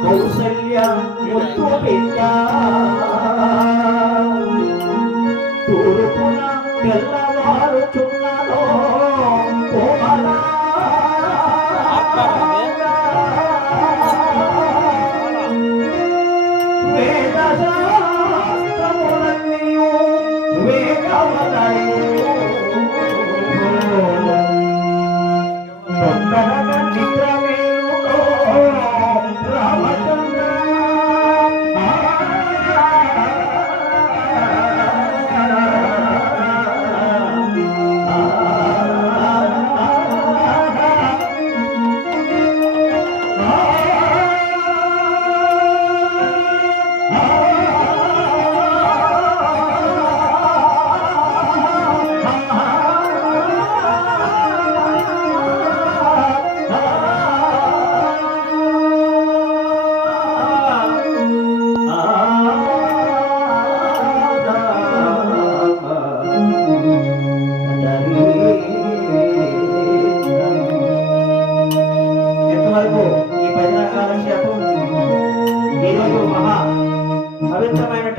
ಕೌಸಲ್ಯ ಮುತ್ತು ಬಿಟ್ಟ ತೂರುಪುನ ಎಲ್ಲ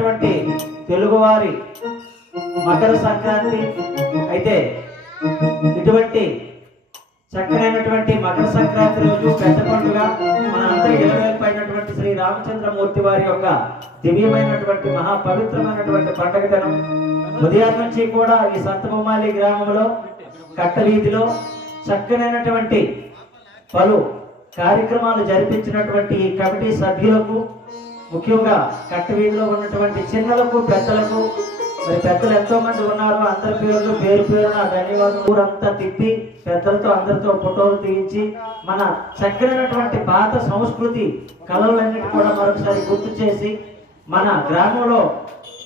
పవిత్రమైనటువంటి తెలుగువారి మకర సంక్రాంతి. అయితే ఇటువంటి చక్కనైనటువంటి మకర సంక్రాంతి రోజు పెద్ద పండుగ మన ఇలవేల్పైనటువంటి శ్రీ రామచంద్రమూర్తి వారి యొక్క దివ్యమైనటువంటి మహా పవిత్రమైనటువంటి పండుగ దినం. ఉదయం నుంచి కూడా ఈ సంతబొమ్మాలి గ్రామంలో కట్ట వీధిలో చక్కనైనటువంటి పలు కార్యక్రమాలు జరిపించినటువంటి ఈ కమిటీ సభ్యులకు ముఖ్యంగా కట్టవీధిలో ఉన్నటువంటి చిన్నలకు పెద్దలకు మరి పెద్దలు ఎంతో మంది ఉన్నారు అందరి పేర్లు పేరు పేరున ధన్యవాదాలు ఊరంతా తిప్పి పెద్దలతో అందరితో ఫోటోలు తీయించి మన చక్కనైనటువంటి పాత సంస్కృతి కళలన్నిటి కూడా మరొకసారి గుర్తు చేసి మన గ్రామంలో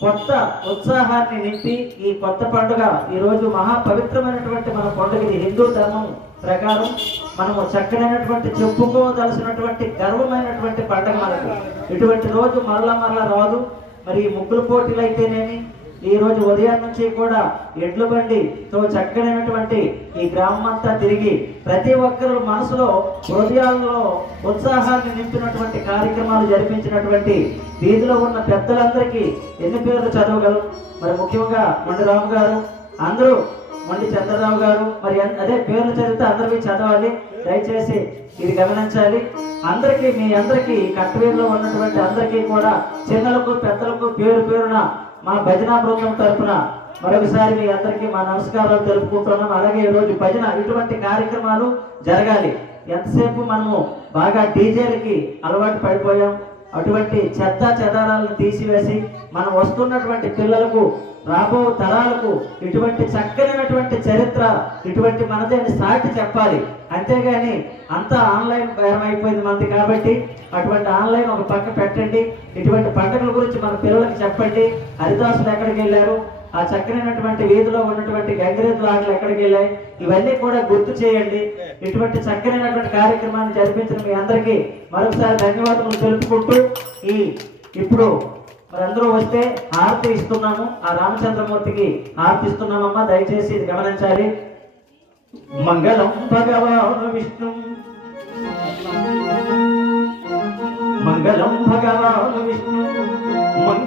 కొత్త ఉత్సాహాన్ని నింపి ఈ కొత్త పండుగ ఈరోజు మహాపవిత్రమైనటువంటి మన పండుగ ఇది హిందూ ధర్మం ప్రకారం మనము చక్కనైనటువంటి చెప్పుకోదలసినటువంటి గర్వమైనటువంటి పండుగ మనకు. ఇటువంటి రోజు మరలా మరలా రాదు. మరి ఈ ముగ్గుల పోటీలు అయితేనేమి ఈ రోజు ఉదయం నుంచి కూడా ఎడ్ల బండితో చక్కనైనటువంటి ఈ గ్రామం అంతా తిరిగి ప్రతి ఒక్కరు మనసులో హృదయాల్లో ఉత్సాహాన్ని నింపినటువంటి కార్యక్రమాలు జరిపించినటువంటి వీధిలో ఉన్న పెద్దలందరికీ ఎన్ని పేర్లు చదవగలరు మరి ముఖ్యంగా మండి రాము గారు అందరూ మండి చంద్రరావు గారు మరి అదే పేర్లు చదివితే అందరికీ చదవాలి. దయచేసి ఇది గమనించాలి. అందరికీ మీ అందరికీ కట్టవీరులో ఉన్నటువంటి అందరికీ కూడా చిన్నలకు పెద్దలకు పేరు పేరున మా భజన బృందం తరఫున మరొకసారి మీ అందరికీ మా నమస్కారాలు తెలుపుకుంటున్నాం. అలాగే ఈరోజు రోజు భజన ఇటువంటి కార్యక్రమాలు జరగాలి. ఎంతసేపు మనము బాగా డీజేలకి అలవాటు పడిపోయాం. అటువంటి చెత్త చెదారాలను తీసివేసి మనం వస్తున్నటువంటి పిల్లలకు రాబో తరాలకు ఇటువంటి చక్కనైనటువంటి చరిత్ర ఇటువంటి మనదే సాటి చెప్పాలి. అంతేగాని అంతా ఆన్లైన్ బేరం అయిపోయింది కాబట్టి అటువంటి ఆన్లైన్ ఒక పక్క పెట్టండి. ఇటువంటి పండుగల గురించి మన పిల్లలకు చెప్పండి. హరిదాసులు ఎక్కడికి వెళ్ళారు? ఆ చక్కనైనటువంటి వీధిలో ఉన్నటువంటి గంగిరెద్దు ఆటలు ఎక్కడికి వెళ్ళాయి? ఇవన్నీ కూడా గుర్తు చేయండి. ఇటువంటి చక్కనైనటువంటి కార్యక్రమాన్ని జరిపించిన మీ అందరికీ మరొకసారి ధన్యవాదములు తెలుపుకుంటూ ఈ ఇప్పుడు మరందరూ వస్తే హారతి ఇస్తున్నాము. ఆ రామచంద్రమూర్తికి హారతి ఇస్తున్నామమ్మా దయచేసి ఇది గమనించాలి. మంగళం భగవాను విష్ణు. మంగళం భగవాను విష్ణు మంగళ